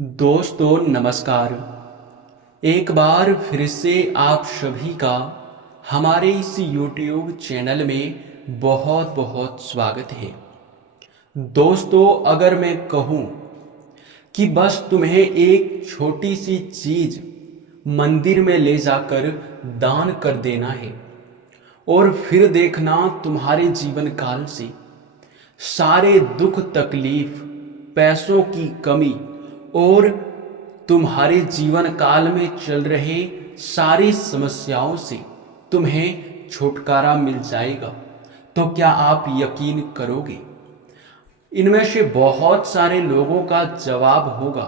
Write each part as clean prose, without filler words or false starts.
दोस्तों नमस्कार। एक बार फिर से आप सभी का हमारे इस YouTube चैनल में बहुत बहुत स्वागत है। दोस्तों अगर मैं कहूँ कि बस तुम्हें एक छोटी सी चीज मंदिर में ले जाकर दान कर देना है और फिर देखना तुम्हारे जीवन काल से सारे दुख तकलीफ, पैसों की कमी और तुम्हारे जीवन काल में चल रहे सारी समस्याओं से तुम्हें छुटकारा मिल जाएगा। तो क्या आप यकीन करोगे? इनमें से बहुत सारे लोगों का जवाब होगा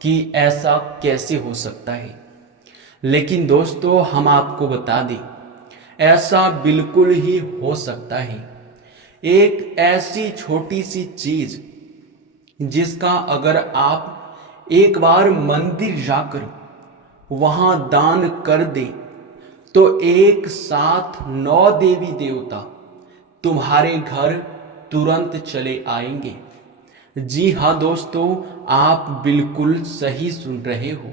कि ऐसा कैसे हो सकता है। लेकिन दोस्तों हम आपको बता दें, ऐसा बिल्कुल ही हो सकता है। एक ऐसी छोटी सी चीज जिसका अगर आप एक बार मंदिर जाकर वहां दान कर दे तो एक साथ 9 देवी देवता तुम्हारे घर तुरंत चले आएंगे। जी हाँ दोस्तों, आप बिल्कुल सही सुन रहे हो।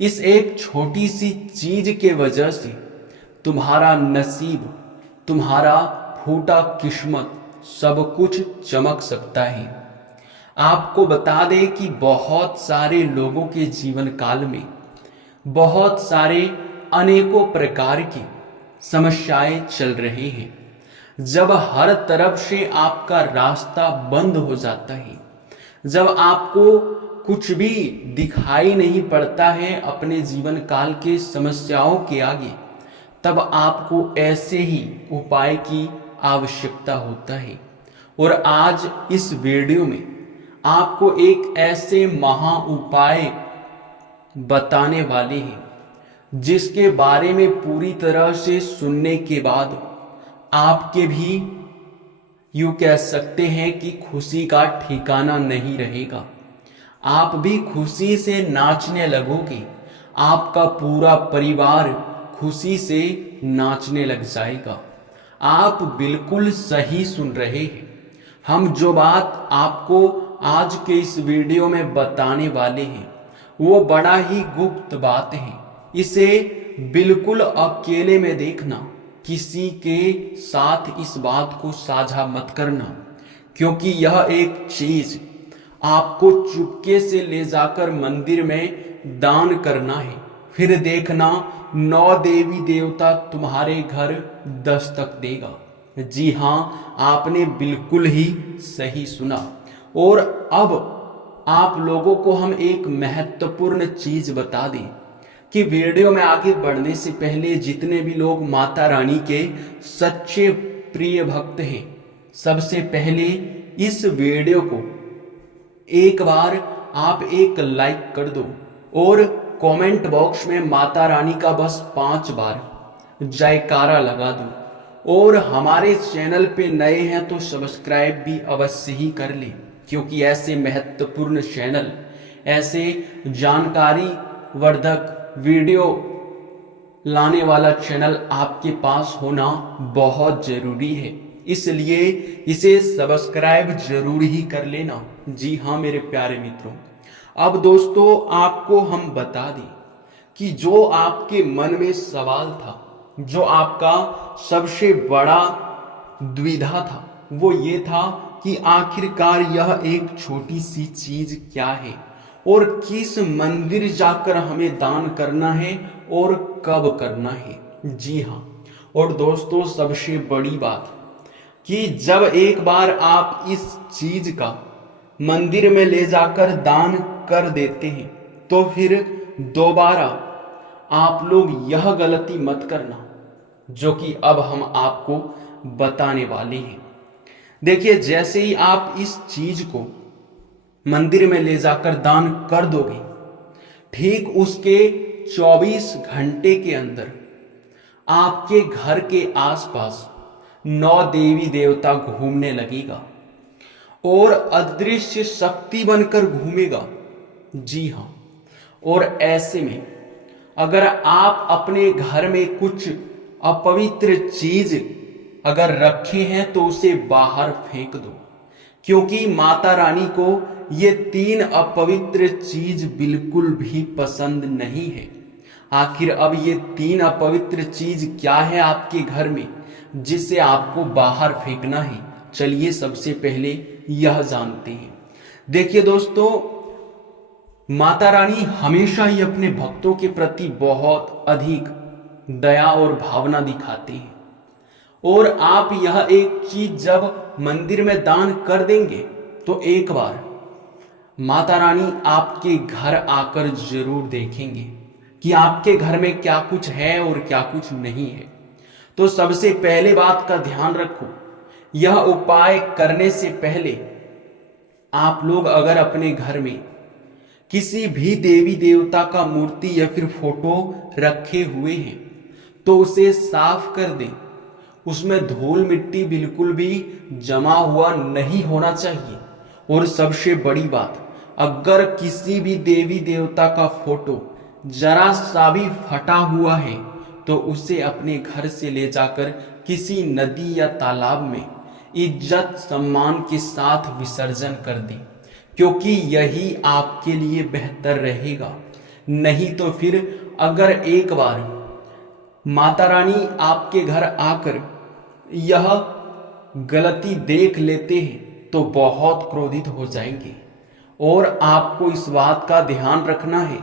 इस एक छोटी सी चीज के वजह से तुम्हारा नसीब, तुम्हारा फूटा किस्मत सब कुछ चमक सकता है। आपको बता दें कि बहुत सारे लोगों के जीवन काल में बहुत सारे अनेकों प्रकार की समस्याएं चल रही हैं। जब हर तरफ से आपका रास्ता बंद हो जाता है, जब आपको कुछ भी दिखाई नहीं पड़ता है अपने जीवन काल के समस्याओं के आगे, तब आपको ऐसे ही उपाय की आवश्यकता होता है। और आज इस वीडियो में आपको एक ऐसे महा उपाय बताने वाले हैं जिसके बारे में पूरी तरह से सुनने के बाद आपके भी यूं कह सकते हैं कि खुशी का ठिकाना नहीं रहेगा। आप भी खुशी से नाचने लगोगे, आपका पूरा परिवार खुशी से नाचने लग जाएगा। आप बिल्कुल सही सुन रहे हैं। हम जो बात आपको आज के इस वीडियो में बताने वाले हैं वो बड़ा ही गुप्त बात है। इसे बिल्कुल अकेले में देखना, किसी के साथ इस बात को साझा मत करना, क्योंकि यह एक चीज आपको चुपके से ले जाकर मंदिर में दान करना है। फिर देखना 9 देवी देवता तुम्हारे घर दस्तक देगा। जी हाँ, आपने बिल्कुल ही सही सुना। और अब आप लोगों को हम एक महत्वपूर्ण चीज बता दें कि वीडियो में आगे बढ़ने से पहले जितने भी लोग माता रानी के सच्चे प्रिय भक्त हैं, सबसे पहले इस वीडियो को एक बार आप एक लाइक कर दो और कमेंट बॉक्स में माता रानी का बस 5 बार जयकारा लगा दो। और हमारे चैनल पे नए हैं तो सब्सक्राइब भी अवश्य ही कर लें, क्योंकि ऐसे महत्वपूर्ण चैनल, ऐसे जानकारी वर्धक वीडियो लाने वाला चैनल आपके पास होना बहुत जरूरी है। इसलिए इसे सब्सक्राइब जरूर ही कर लेना। जी हाँ मेरे प्यारे मित्रों, अब दोस्तों आपको हम बता दें कि जो आपके मन में सवाल था, जो आपका सबसे बड़ा दुविधा था, वो ये था कि आखिरकार यह एक छोटी सी चीज क्या है और किस मंदिर जाकर हमें दान करना है और कब करना है। जी हाँ, और दोस्तों सबसे बड़ी बात कि जब एक बार आप इस चीज का मंदिर में ले जाकर दान कर देते हैं तो फिर दोबारा आप लोग यह गलती मत करना जो कि अब हम आपको बताने वाले हैं। देखिए, जैसे ही आप इस चीज को मंदिर में ले जाकर दान कर दोगे, ठीक उसके 24 घंटे के अंदर आपके घर के आसपास 9 देवी देवता घूमने लगेगा और अदृश्य शक्ति बनकर घूमेगा। जी हाँ, और ऐसे में अगर आप अपने घर में कुछ अपवित्र चीज अगर रखे हैं तो उसे बाहर फेंक दो, क्योंकि माता रानी को ये तीन अपवित्र चीज बिल्कुल भी पसंद नहीं है। आखिर अब ये तीन अपवित्र चीज क्या है आपके घर में जिसे आपको बाहर फेंकना है? चलिए सबसे पहले यह जानते हैं। देखिए दोस्तों, माता रानी हमेशा ही अपने भक्तों के प्रति बहुत अधिक दया और भावना दिखाते हैं, और आप यह एक चीज जब मंदिर में दान कर देंगे तो एक बार माता रानी आपके घर आकर जरूर देखेंगे कि आपके घर में क्या कुछ है और क्या कुछ नहीं है। तो सबसे पहले बात का ध्यान रखो, यह उपाय करने से पहले आप लोग अगर अपने घर में किसी भी देवी देवता का मूर्ति या फिर फोटो रखे हुए हैं तो उसे साफ कर दें। उसमें धूल मिट्टी बिल्कुल भी जमा हुआ नहीं होना चाहिए। और सबसे बड़ी बात, अगर किसी भी देवी देवता का फोटो जरा सा भी फटा हुआ है तो उसे अपने घर से ले जाकर किसी नदी या तालाब में इज्जत सम्मान के साथ विसर्जन कर दें, क्योंकि यही आपके लिए बेहतर रहेगा। नहीं तो फिर अगर एक बार माता रानी आपके घर आकर यह गलती देख लेते हैं तो बहुत क्रोधित हो जाएंगे। और आपको इस बात का ध्यान रखना है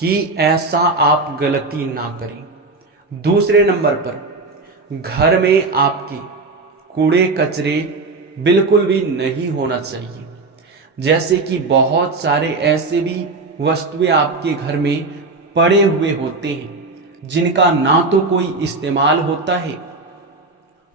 कि ऐसा आप गलती ना करें। दूसरे नंबर पर, घर में आपके कूड़े कचरे बिल्कुल भी नहीं होना चाहिए। जैसे कि बहुत सारे ऐसे भी वस्तुएं आपके घर में पड़े हुए होते हैं जिनका ना तो कोई इस्तेमाल होता है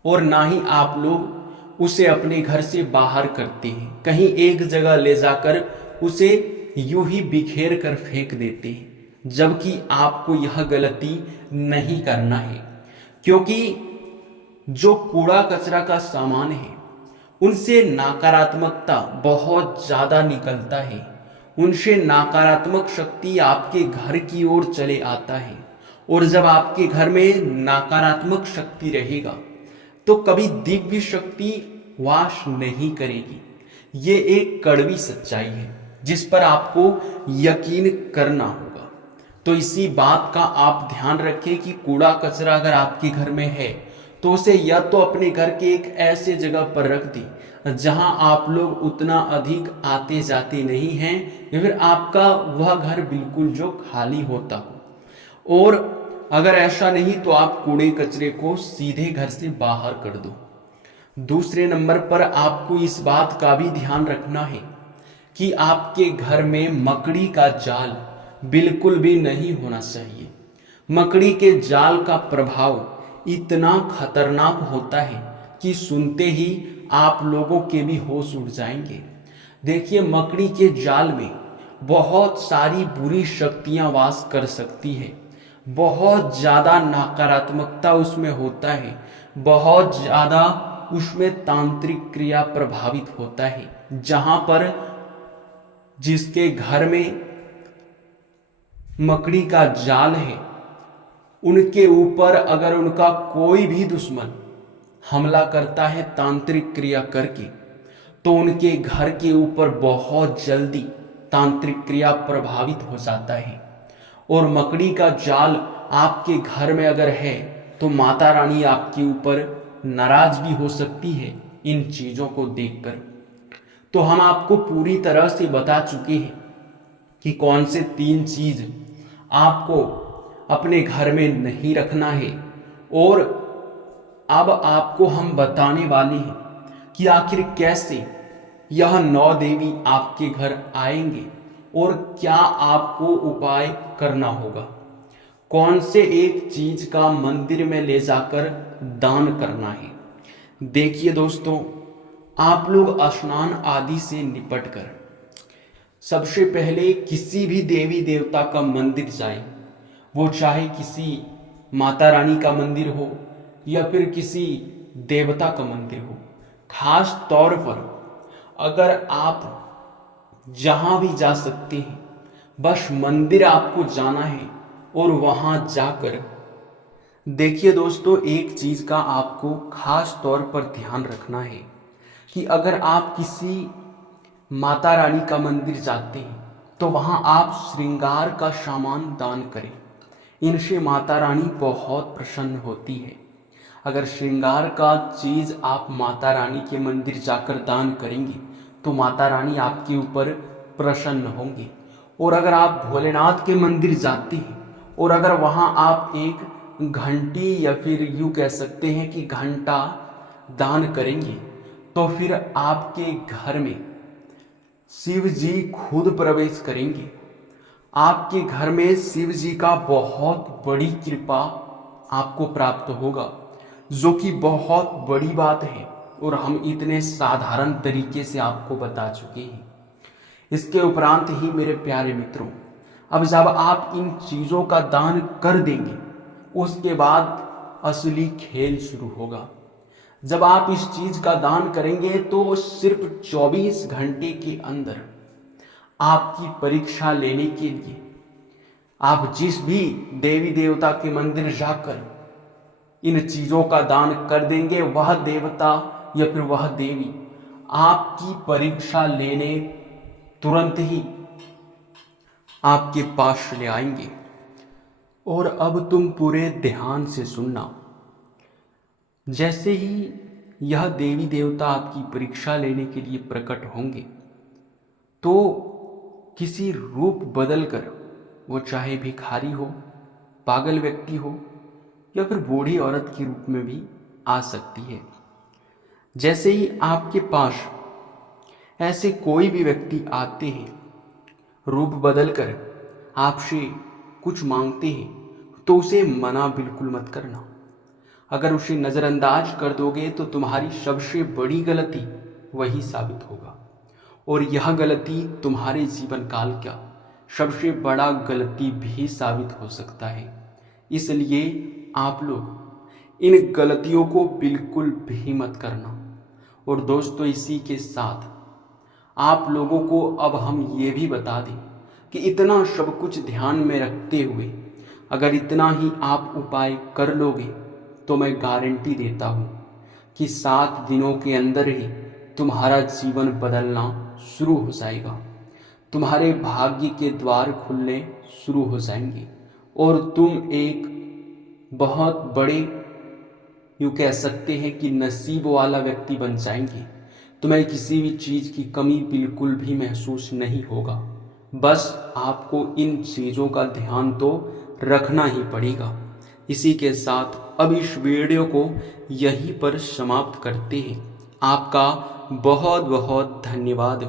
और ना ही आप लोग उसे अपने घर से बाहर करते हैं। कहीं एक जगह ले जाकर उसे यूं ही बिखेर कर फेंक देते हैं, जबकि आपको यह गलती नहीं करना है। क्योंकि जो कूड़ा कचरा का सामान है उनसे नकारात्मकता बहुत ज्यादा निकलता है। उनसे नकारात्मक शक्ति आपके घर की ओर चले आता है, और जब आपके घर में नकारात्मक शक्ति रहेगा तो कभी दिव्य शक्ति वास नहीं करेगी। ये एक कड़वी सच्चाई है जिस पर आपको यकीन करना होगा। तो इसी बात का आप ध्यान रखें कि कूड़ा कचरा अगर आपके घर में है तो उसे या तो अपने घर के एक ऐसे जगह पर रख दें जहां आप लोग उतना अधिक आते जाते नहीं हैं, या फिर आपका वह घर बिल्कुल जो खाली होता हो। और अगर ऐसा नहीं तो आप कूड़े कचरे को सीधे घर से बाहर कर दो। दूसरे नंबर पर आपको इस बात का भी ध्यान रखना है कि आपके घर में मकड़ी का जाल बिल्कुल भी नहीं होना चाहिए। मकड़ी के जाल का प्रभाव इतना खतरनाक होता है कि सुनते ही आप लोगों के भी होश उड़ जाएंगे। देखिए, मकड़ी के जाल में बहुत सारी बुरी शक्तियां वास कर सकती है। बहुत ज्यादा नकारात्मकता उसमें होता है, बहुत ज्यादा उसमें तांत्रिक क्रिया प्रभावित होता है। जहां पर जिसके घर में मकड़ी का जाल है उनके ऊपर अगर उनका कोई भी दुश्मन हमला करता है तांत्रिक क्रिया करके, तो उनके घर के ऊपर बहुत जल्दी तांत्रिक क्रिया प्रभावित हो जाता है। और मकड़ी का जाल आपके घर में अगर है तो माता रानी आपके ऊपर नाराज भी हो सकती है इन चीजों को देखकर। तो हम आपको पूरी तरह से बता चुके हैं कि कौन से 3 चीज आपको अपने घर में नहीं रखना है, और अब आपको हम बताने वाले हैं कि आखिर कैसे यह 9 देवी आपके घर आएंगे और क्या आपको उपाय करना होगा। कौन से एक चीज का मंदिर में ले जाकर दान करना है। देखिए दोस्तों, आप लोग स्नान आदि से निपटकर सबसे पहले किसी भी देवी देवता का मंदिर जाएं। वो चाहे किसी माता रानी का मंदिर हो या फिर किसी देवता का मंदिर हो। खास तौर पर अगर आप जहां भी जा सकते हैं, बस मंदिर आपको जाना है और वहां जाकर देखिए दोस्तों, एक चीज का आपको खास तौर पर ध्यान रखना है कि अगर आप किसी माता रानी का मंदिर जाते हैं तो वहाँ आप श्रृंगार का सामान दान करें। इनसे माता रानी बहुत प्रसन्न होती है। अगर श्रृंगार का चीज़ आप माता रानी के मंदिर जाकर दान करेंगे तो माता रानी आपके ऊपर प्रसन्न होंगे। और अगर आप भोलेनाथ के मंदिर जाते हैं और अगर वहाँ आप एक घंटी या फिर यूँ कह सकते हैं कि घंटा दान करेंगे तो फिर आपके घर में शिव जी खुद प्रवेश करेंगे। आपके घर में शिव जी का बहुत बड़ी कृपा आपको प्राप्त होगा, जो कि बहुत बड़ी बात है और हम इतने साधारण तरीके से आपको बता चुके हैं। इसके उपरांत ही मेरे प्यारे मित्रों, अब जब आप इन चीज़ों का दान कर देंगे उसके बाद असली खेल शुरू होगा। जब आप इस चीज़ का दान करेंगे तो सिर्फ 24 घंटे के अंदर आपकी परीक्षा लेने के लिए आप जिस भी देवी देवता के मंदिर जाकर इन चीज़ों का दान कर देंगे, वह देवता या फिर वह देवी आपकी परीक्षा लेने तुरंत ही आपके पास ले आएंगे। और अब तुम पूरे ध्यान से सुनना। जैसे ही यह देवी देवता आपकी परीक्षा लेने के लिए प्रकट होंगे तो किसी रूप बदलकर, वो चाहे भिखारी हो, पागल व्यक्ति हो या फिर बूढ़ी औरत के रूप में भी आ सकती है। जैसे ही आपके पास ऐसे कोई भी व्यक्ति आते हैं, रूप बदलकर आपसे कुछ मांगते हैं, तो उसे मना बिल्कुल मत करना। अगर उसे नज़रअंदाज कर दोगे तो तुम्हारी सबसे बड़ी गलती वही साबित होगा और यह गलती तुम्हारे जीवन काल का सबसे बड़ा गलती भी साबित हो सकता है। इसलिए आप लोग इन गलतियों को बिल्कुल भी मत करना। और दोस्तों, इसी के साथ आप लोगों को अब हम ये भी बता दें कि इतना सब कुछ ध्यान में रखते हुए अगर इतना ही आप उपाय कर लोगे तो मैं गारंटी देता हूँ कि 7 दिनों के अंदर ही तुम्हारा जीवन बदलना शुरू हो जाएगा। तुम्हारे भाग्य के द्वार खुलने शुरू हो जाएंगे और तुम एक बहुत बड़े, यूँ कह सकते हैं कि नसीब वाला व्यक्ति बन जाएंगे। तुम्हें किसी भी चीज़ की कमी बिल्कुल भी महसूस नहीं होगा। बस आपको इन चीज़ों का ध्यान तो रखना ही पड़ेगा। इसी के साथ अब इस वीडियो को यहीं पर समाप्त करते हैं। आपका बहुत बहुत धन्यवाद।